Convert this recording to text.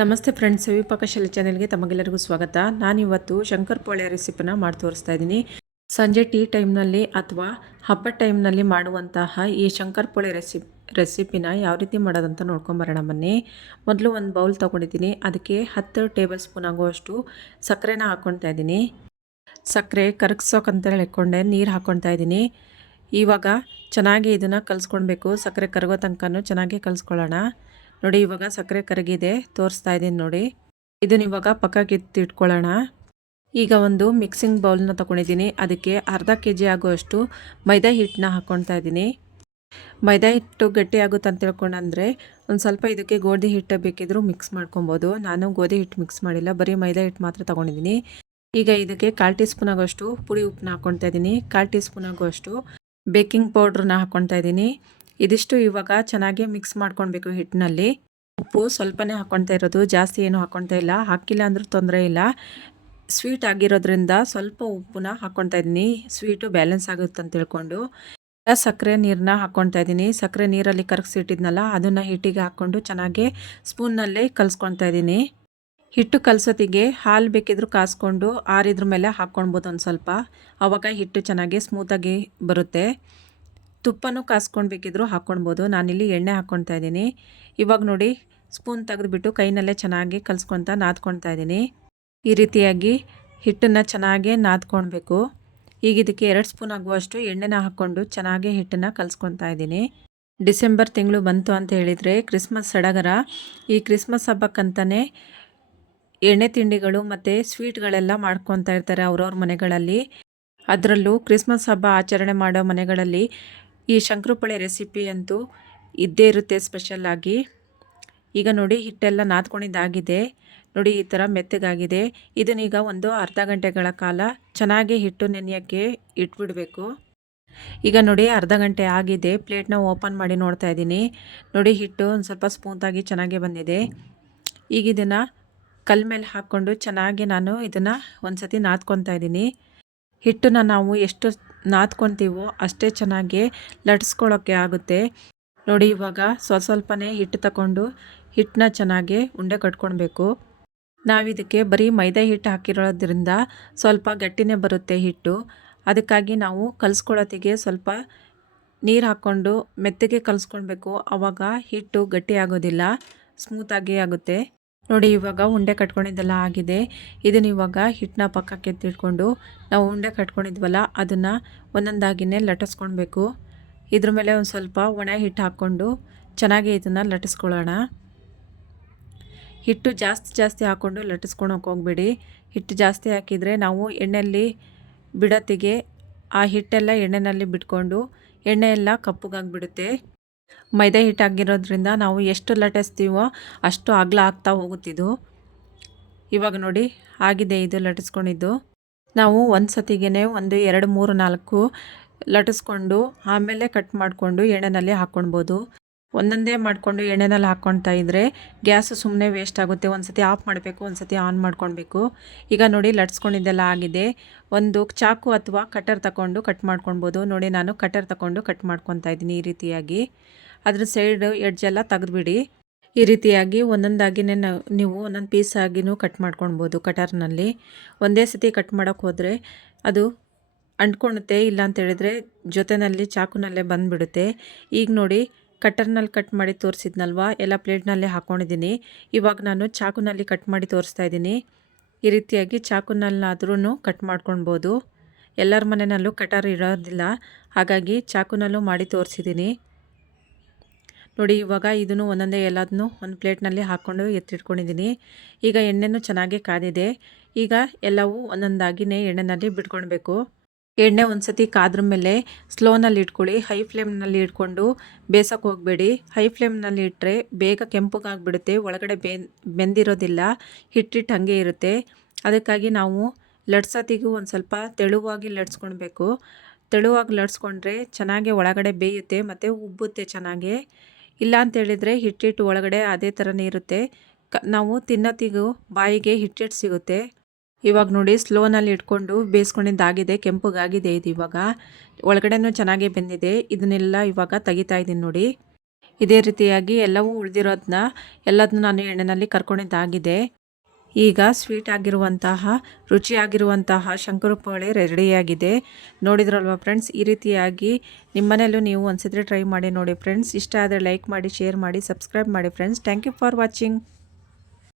ನಮಸ್ತೆ ಫ್ರೆಂಡ್ಸ್, ವಿಪಾಕಶಾಲೆ ಚಾನೆಲ್ಗೆ ತಮಗೆಲ್ಲರಿಗೂ ಸ್ವಾಗತ. ನಾನಿವತ್ತು ಶಂಕರಪೋಳೆ ರೆಸಿಪಿನ ಮಾಡಿ ತೋರಿಸ್ತಾ ಇದ್ದೀನಿ. ಸಂಜೆ ಟೀ ಟೈಮ್ನಲ್ಲಿ ಅಥವಾ ಹಬ್ಬದ ಟೈಮ್ನಲ್ಲಿ ಮಾಡುವಂತಹ ಈ ಶಂಕರಪೋಳೆ ರೆಸಿಪಿನ ಯಾವ ರೀತಿ ಮಾಡೋದಂತ ನೋಡ್ಕೊಂಬರೋಣ ಬನ್ನಿ. ಮೊದಲು ಒಂದು ಬೌಲ್ ತೊಗೊಂಡಿದ್ದೀನಿ. ಅದಕ್ಕೆ 10 ಟೇಬಲ್ ಸ್ಪೂನ್ ಆಗುವಷ್ಟು ಸಕ್ಕರೆನ ಹಾಕ್ಕೊಳ್ತಾ ಇದ್ದೀನಿ. ಸಕ್ಕರೆ ಕರಗಿಸೋಕಂತೇಳಿ ಇಟ್ಕೊಂಡೆ ನೀರು ಹಾಕ್ಕೊಳ್ತಾ ಇದ್ದೀನಿ. ಇವಾಗ ಚೆನ್ನಾಗಿ ಇದನ್ನು ಕಲಿಸ್ಕೊಳ್ಬೇಕು. ಸಕ್ಕರೆ ಕರಗೋ ತನಕನೂ ಚೆನ್ನಾಗಿ ಕಲಿಸ್ಕೊಳ್ಳೋಣ. ನೋಡಿ, ಇವಾಗ ಸಕ್ಕರೆ ಕರಗಿದೆ, ತೋರಿಸ್ತಾ ಇದ್ದೀನಿ ನೋಡಿ. ಇದನ್ನ ಇವಾಗ ಪಕ್ಕಕ್ಕೆ ಇಟ್ಕೊಳ್ಳೋಣ. ಈಗ ಒಂದು ಮಿಕ್ಸಿಂಗ್ ಬೌಲ್ನ ತೊಗೊಂಡಿದ್ದೀನಿ. ಅದಕ್ಕೆ ಅರ್ಧ kg ಆಗುವಷ್ಟು ಮೈದಾ ಹಿಟ್ಟನ್ನ ಹಾಕ್ಕೊಳ್ತಾ ಇದ್ದೀನಿ. ಮೈದಾ ಹಿಟ್ಟು ಗಟ್ಟಿ ಆಗುತ್ತೆ ಅಂತ ತಿಳ್ಕೊಂಡ್ರೆ ಒಂದು ಸ್ವಲ್ಪ ಇದಕ್ಕೆ ಗೋಧಿ ಹಿಟ್ಟು ಬೇಕಿದ್ರೂ ಮಿಕ್ಸ್ ಮಾಡ್ಕೊಬೋದು. ನಾನು ಗೋಧಿ ಹಿಟ್ಟು ಮಿಕ್ಸ್ ಮಾಡಿಲ್ಲ, ಬರೀ ಮೈದಾ ಹಿಟ್ಟು ಮಾತ್ರ ತೊಗೊಂಡಿದ್ದೀನಿ. ಈಗ ಇದಕ್ಕೆ 1/4 ಟೀ ಸ್ಪೂನ್ ಆಗುವಷ್ಟು ಪುಡಿ ಉಪ್ಪನ್ನ ಹಾಕ್ಕೊಳ್ತಾ ಇದ್ದೀನಿ. 1/4 ಟೀ ಸ್ಪೂನ್ ಆಗುವಷ್ಟು ಬೇಕಿಂಗ್ ಪೌಡ್ರನ್ನ ಹಾಕ್ಕೊಳ್ತಾ ಇದ್ದೀನಿ. ಇದಿಷ್ಟು ಇವಾಗ ಚೆನ್ನಾಗಿ ಮಿಕ್ಸ್ ಮಾಡ್ಕೊಳ್ಬೇಕು ಹಿಟ್ಟಿನಲ್ಲಿ. ಉಪ್ಪು ಸ್ವಲ್ಪನೇ ಹಾಕ್ಕೊಳ್ತಾ ಇರೋದು, ಜಾಸ್ತಿ ಏನು ಹಾಕ್ಕೊಳ್ತಾ ಇಲ್ಲ. ಹಾಕಿಲ್ಲ ಅಂದ್ರೂ ತೊಂದರೆ ಇಲ್ಲ. ಸ್ವೀಟ್ ಆಗಿರೋದ್ರಿಂದ ಸ್ವಲ್ಪ ಉಪ್ಪನ್ನ ಹಾಕ್ಕೊಳ್ತಾ ಇದ್ದೀನಿ, ಸ್ವೀಟು ಬ್ಯಾಲೆನ್ಸ್ ಆಗುತ್ತೆ ಅಂತ ತಿಳ್ಕೊಂಡು. ಸಕ್ಕರೆ ನೀರನ್ನ ಹಾಕ್ಕೊಳ್ತಾ ಇದ್ದೀನಿ. ಸಕ್ಕರೆ ನೀರಲ್ಲಿ ಕರಗಿಸಿಟ್ಟಿದ್ನಲ್ಲ, ಅದನ್ನು ಹಿಟ್ಟಿಗೆ ಹಾಕ್ಕೊಂಡು ಚೆನ್ನಾಗಿ ಸ್ಪೂನ್ನಲ್ಲೇ ಕಲಿಸ್ಕೊಳ್ತಾ ಇದ್ದೀನಿ. ಹಿಟ್ಟು ಕಲಸೋತಿಗೆ ಹಾಲು ಬೇಕಿದ್ರೂ ಕಾಸ್ಕೊಂಡು ಆರಿದ್ರ ಮೇಲೆ ಹಾಕ್ಕೊಳ್ಬೋದು ಒಂದು ಸ್ವಲ್ಪ. ಆವಾಗ ಹಿಟ್ಟು ಚೆನ್ನಾಗಿ ಸ್ಮೂತಾಗಿ ಬರುತ್ತೆ. ತುಪ್ಪನೂ ಕಾಸ್ಕೊಂಡು ಬೇಕಿದ್ರೂ ಹಾಕ್ಕೊಳ್ಬೋದು. ನಾನಿಲ್ಲಿ ಎಣ್ಣೆ ಹಾಕ್ಕೊಳ್ತಾ ಇದ್ದೀನಿ. ಇವಾಗ ನೋಡಿ, ಸ್ಪೂನ್ ತೆಗೆದುಬಿಟ್ಟು ಕೈನಲ್ಲೇ ಚೆನ್ನಾಗಿ ಕಲಿಸ್ಕೊಳ್ತಾ ನಾದ್ಕೊಳ್ತಾ ಇದ್ದೀನಿ. ಈ ರೀತಿಯಾಗಿ ಹಿಟ್ಟನ್ನು ಚೆನ್ನಾಗಿ ನಾದ್ಕೊಳ್ಬೇಕು. ಈಗ ಇದಕ್ಕೆ 2 ಸ್ಪೂನ್ ಆಗುವಷ್ಟು ಎಣ್ಣೆನ ಹಾಕ್ಕೊಂಡು ಚೆನ್ನಾಗಿ ಹಿಟ್ಟನ್ನು ಕಲಿಸ್ಕೊಳ್ತಾ ಇದ್ದೀನಿ. ಡಿಸೆಂಬರ್ ತಿಂಗಳು ಬಂತು ಅಂತ ಹೇಳಿದರೆ ಕ್ರಿಸ್ಮಸ್ ಸಡಗರ. ಈ ಕ್ರಿಸ್ಮಸ್ ಹಬ್ಬಕ್ಕಂತಲೇ ಎಣ್ಣೆ ತಿಂಡಿಗಳು ಮತ್ತು ಸ್ವೀಟ್ಗಳೆಲ್ಲ ಮಾಡ್ಕೊತಾ ಇರ್ತಾರೆ ಅವ್ರವ್ರ ಮನೆಗಳಲ್ಲಿ. ಅದರಲ್ಲೂ ಕ್ರಿಸ್ಮಸ್ ಹಬ್ಬ ಆಚರಣೆ ಮಾಡೋ ಮನೆಗಳಲ್ಲಿ ಈ ಶಂಕರಪೋಳೆ ರೆಸಿಪಿ ಅಂತೂ ಇದ್ದೇ ಇರುತ್ತೆ ಸ್ಪೆಷಲ್ಲಾಗಿ. ಈಗ ನೋಡಿ, ಹಿಟ್ಟೆಲ್ಲ ನಾದ್ಕೊಂಡಿದ್ದಾಗಿದೆ ನೋಡಿ, ಈ ಥರ ಮೆತ್ತಗಾಗಿದೆ. ಇದನ್ನೀಗ ಒಂದು ಅರ್ಧ ಗಂಟೆಗಳ ಕಾಲ ಚೆನ್ನಾಗಿ ಹಿಟ್ಟು ನೆನೆಯೋಕ್ಕೆ ಇಟ್ಬಿಡಬೇಕು. ಈಗ ನೋಡಿ, ಅರ್ಧ ಗಂಟೆ ಆಗಿದೆ. ಪ್ಲೇಟ್ನ ಓಪನ್ ಮಾಡಿ ನೋಡ್ತಾ ಇದ್ದೀನಿ. ನೋಡಿ, ಹಿಟ್ಟು ಒಂದು ಸ್ವಲ್ಪ ಸ್ಮೂತಾಗಿ ಚೆನ್ನಾಗಿ ಬಂದಿದೆ. ಈಗ ಇದನ್ನು ಕಲ್ ಮೇಲೆ ಹಾಕ್ಕೊಂಡು ಚೆನ್ನಾಗಿ ನಾನು ಇದನ್ನು ಒಂದು ಸತಿ ನಾದ್ಕೊತಾ ಇದ್ದೀನಿ. ಹಿಟ್ಟನ್ನು ನಾವು ಎಷ್ಟು ನಾದ್ಕೊತೀವೋ ಅಷ್ಟೇ ಚೆನ್ನಾಗಿ ಲಟ್ಸ್ಕೊಳ್ಳೋಕ್ಕೆ ಆಗುತ್ತೆ ನೋಡಿ. ಇವಾಗ ಸ್ವಲ್ಪನೇ ಹಿಟ್ಟು ತಗೊಂಡು ಹಿಟ್ಟನ್ನ ಚೆನ್ನಾಗಿ ಉಂಡೆ ಕಟ್ಕೊಳ್ಬೇಕು. ನಾವಿದಕ್ಕೆ ಬರೀ ಮೈದಾ ಹಿಟ್ಟು ಹಾಕಿರೋದ್ರಿಂದ ಸ್ವಲ್ಪ ಗಟ್ಟಿನೇ ಬರುತ್ತೆ ಹಿಟ್ಟು. ಅದಕ್ಕಾಗಿ ನಾವು ಕಲಿಸ್ಕೊಳ್ಳೋತ್ತಿಗೆ ಸ್ವಲ್ಪ ನೀರು ಹಾಕ್ಕೊಂಡು ಮೆತ್ತಗೆ ಕಲಿಸ್ಕೊಳ್ಬೇಕು. ಆವಾಗ ಹಿಟ್ಟು ಗಟ್ಟಿ ಆಗೋದಿಲ್ಲ, ಸ್ಮೂತಾಗಿ ಆಗುತ್ತೆ ನೋಡಿ. ಇವಾಗ ಉಂಡೆ ಕಟ್ಕೊಂಡಿದ್ದೆಲ್ಲ ಆಗಿದೆ. ಇದನ್ನ ಇವಾಗ ಹಿಟ್ಟನ್ನ ಪಕ್ಕಕ್ಕೆ ಎತ್ತಿಟ್ಕೊಂಡು ನಾವು ಉಂಡೆ ಕಟ್ಕೊಂಡಿದ್ವಲ್ಲ ಅದನ್ನು ಒಂದೊಂದಾಗಿನೇ ಲಟ್ಟಿಸ್ಕೊಳ್ಬೇಕು. ಇದ್ರ ಮೇಲೆ ಒಂದು ಸ್ವಲ್ಪ ಒಣ ಹಿಟ್ಟು ಹಾಕ್ಕೊಂಡು ಚೆನ್ನಾಗಿ ಇದನ್ನು ಲಟ್ಟಿಸ್ಕೊಳ್ಳೋಣ. ಹಿಟ್ಟು ಜಾಸ್ತಿ ಹಾಕ್ಕೊಂಡು ಲಟ್ಟಿಸ್ಕೊಳಕ್ಕೆ ಹೋಗಬೇಡಿ. ಹಿಟ್ಟು ಜಾಸ್ತಿ ಹಾಕಿದರೆ ನಾವು ಎಣ್ಣೆಯಲ್ಲಿ ಬಿಡೋತ್ತಿಗೆ ಆ ಹಿಟ್ಟೆಲ್ಲ ಎಣ್ಣೆಯಲ್ಲಿ ಬಿಟ್ಕೊಂಡು ಎಣ್ಣೆ ಎಲ್ಲ ಕಪ್ಪಗಾಗಿಬಿಡುತ್ತೆ. ಮೈದಾ ಹಿಟ್ಟು ಆಗಿರೋದ್ರಿಂದ ನಾವು ಎಷ್ಟು ಲಟ್ಟಿಸ್ತೀವೋ ಅಷ್ಟು ಅಗಲ ಆಗ್ತಾ ಹೋಗುತ್ತಿದ್ದು. ಇವಾಗ ನೋಡಿ, ಆಗಿದೆ ಇದು ಲಟ್ಟಿಸ್ಕೊಂಡಿದ್ದು. ನಾವು ಒಂದು ಸತಿಗೆ 1 2 3 4 ಲಟ್ಟಿಸ್ಕೊಂಡು ಆಮೇಲೆ ಕಟ್ ಮಾಡಿಕೊಂಡು ಎಣ್ಣೆಯಲ್ಲಿ ಹಾಕ್ಕೊಳ್ಬೋದು. ಒಂದೊಂದೇ ಮಾಡಿಕೊಂಡು ಎಣ್ಣೆಯಲ್ಲಿ ಹಾಕ್ಕೊಳ್ತಾ ಇದ್ದರೆ ಗ್ಯಾಸ್ ಸುಮ್ಮನೆ ವೇಸ್ಟ್ ಆಗುತ್ತೆ. ಒಂದು ಸತಿ ಆಫ್ ಮಾಡಬೇಕು, ಒಂದು ಸತಿ ಆನ್ ಮಾಡ್ಕೊಳ್ಬೇಕು. ಈಗ ನೋಡಿ, ಲಟ್ಸ್ಕೊಂಡಿದ್ದೆಲ್ಲ ಆಗಿದೆ. ಒಂದು ಚಾಕು ಅಥವಾ ಕಟರ್ ತಗೊಂಡು ಕಟ್ ಮಾಡ್ಕೊಳ್ಬೋದು. ನೋಡಿ, ನಾನು ಕಟರ್ ತಗೊಂಡು ಕಟ್ ಮಾಡ್ಕೊತಾ ಇದ್ದೀನಿ. ಈ ರೀತಿಯಾಗಿ ಅದ್ರ ಸೈಡ್ ಎಡ್ಜೆಲ್ಲ ತೆಗೆದುಬಿಡಿ. ಈ ರೀತಿಯಾಗಿ ಒಂದೊಂದಾಗಿನೇ ನೀವು ಒಂದೊಂದು ಪೀಸ್ ಆಗಿನೂ ಕಟ್ ಮಾಡ್ಕೊಳ್ಬೋದು. ಕಟರ್ನಲ್ಲಿ ಒಂದೇ ಸತಿ ಕಟ್ ಮಾಡೋಕ್ಕೆ ಹೋದರೆ ಅದು ಅಂಟ್ಕೊಳುತ್ತೆ, ಇಲ್ಲ ಅಂತ ಹೇಳಿದ್ರೆ ಜೊತೆಯಲ್ಲಿ ಚಾಕುನಲ್ಲೇ ಬಂದುಬಿಡುತ್ತೆ. ಈಗ ನೋಡಿ, ಕಟರ್ನಲ್ಲಿ ಕಟ್ ಮಾಡಿ ತೋರಿಸಿದ್ನಲ್ವ, ಎಲ್ಲ ಪ್ಲೇಟ್ನಲ್ಲೇ ಹಾಕ್ಕೊಂಡಿದ್ದೀನಿ. ಇವಾಗ ನಾನು ಚಾಕುನಲ್ಲಿ ಕಟ್ ಮಾಡಿ ತೋರಿಸ್ತಾ ಇದ್ದೀನಿ. ಈ ರೀತಿಯಾಗಿ ಚಾಕುನಲ್ಲಾದ್ರೂ ಕಟ್ ಮಾಡ್ಕೊಳ್ಬೋದು. ಎಲ್ಲರ ಮನೆಯಲ್ಲೂ ಕಟರ್ ಇರೋದಿಲ್ಲ, ಹಾಗಾಗಿ ಚಾಕುನಲ್ಲೂ ಮಾಡಿ ತೋರಿಸಿದ್ದೀನಿ ನೋಡಿ. ಇವಾಗ ಇದನ್ನು ಒಂದೊಂದೇ ಎಲ್ಲದನ್ನೂ ಒಂದು ಪ್ಲೇಟ್ನಲ್ಲಿ ಹಾಕ್ಕೊಂಡು ಎತ್ತಿಟ್ಕೊಂಡಿದ್ದೀನಿ. ಈಗ ಎಣ್ಣೆನೂ ಚೆನ್ನಾಗಿ ಕಾದಿದೆ. ಈಗ ಎಲ್ಲವೂ ಒಂದೊಂದಾಗಿನೇ ಎಣ್ಣೆಯಲ್ಲಿ ಬಿಟ್ಕೊಳ್ಬೇಕು. ಎಣ್ಣೆ ಒಂದು ಸತಿ ಕಾದ್ರ ಮೇಲೆ ಸ್ಲೋನಲ್ಲಿ ಇಟ್ಕೊಳ್ಳಿ. ಹೈ ಫ್ಲೇಮ್ನಲ್ಲಿ ಇಟ್ಕೊಂಡು ಬೇಯಿಸೋಕೆ ಹೋಗಬೇಡಿ. ಹೈ ಫ್ಲೇಮ್ನಲ್ಲಿ ಇಟ್ಟರೆ ಬೇಗ ಕೆಂಪಗಾಗಿಬಿಡುತ್ತೆ, ಒಳಗಡೆ ಬೆಂದಿರೋದಿಲ್ಲ, ಹಿಟ್ಟಿಟ್ಟು ಹಾಗೆ ಇರುತ್ತೆ. ಅದಕ್ಕಾಗಿ ನಾವು ಲಟ್ಸೋತಿಗೂ ಒಂದು ಸ್ವಲ್ಪ ತೆಳುವಾಗಿ ಲಟ್ಸ್ಕೊಳ್ಬೇಕು. ತೆಳುವಾಗಿ ಲಟ್ಸ್ಕೊಂಡ್ರೆ ಚೆನ್ನಾಗಿ ಒಳಗಡೆ ಬೇಯುತ್ತೆ ಮತ್ತು ಉಬ್ಬುತ್ತೆ ಚೆನ್ನಾಗಿ. ಇಲ್ಲ ಅಂತೇಳಿದರೆ ಹಿಟ್ಟಿಟ್ಟು ಒಳಗಡೆ ಅದೇ ಥರನೇ ಇರುತ್ತೆ. ನಾವು ತಿನ್ನೋತಿಗೂ ಬಾಯಿಗೆ ಹಿಟ್ಟಿಟ್ಟು ಸಿಗುತ್ತೆ. ಇವಾಗ ನೋಡಿ, ಸ್ಲೋನಲ್ಲಿ ಇಟ್ಕೊಂಡು ಬೇಯಿಸ್ಕೊಂಡಿದ್ದಾಗಿದೆ, ಕೆಂಪಗಾಗಿದೆ ಇದು. ಇವಾಗ ಒಳಗಡೆನೂ ಚೆನ್ನಾಗಿ ಬೆಂದಿದೆ. ಇದನ್ನೆಲ್ಲ ಇವಾಗ ತೆಗಿತಾ ಇದ್ದೀನಿ ನೋಡಿ. ಇದೇ ರೀತಿಯಾಗಿ ಎಲ್ಲವೂ ಉಳಿದಿರೋದನ್ನ ಎಲ್ಲದನ್ನ ನಾನು ಎಣ್ಣೆಯಲ್ಲಿ ಕರ್ಕೊಂಡಿದ್ದಾಗಿದೆ. ಈಗ ಸ್ವೀಟ್ ಆಗಿರುವಂತಹ ರುಚಿಯಾಗಿರುವಂತಹ ಶಂಕರಪೋಳೆ ರೆಡಿಯಾಗಿದೆ. ನೋಡಿದ್ರಲ್ವಾ ಫ್ರೆಂಡ್ಸ್, ಈ ರೀತಿಯಾಗಿ ನಿಮ್ಮನೆಯಲ್ಲೂ ನೀವು ಒಂದ್ಸತಿ ಟ್ರೈ ಮಾಡಿ ನೋಡಿ ಫ್ರೆಂಡ್ಸ್. ಇಷ್ಟ ಆದರೆ ಲೈಕ್ ಮಾಡಿ, ಶೇರ್ ಮಾಡಿ, ಸಬ್ಸ್ಕ್ರೈಬ್ ಮಾಡಿ friends. Thank you for watching.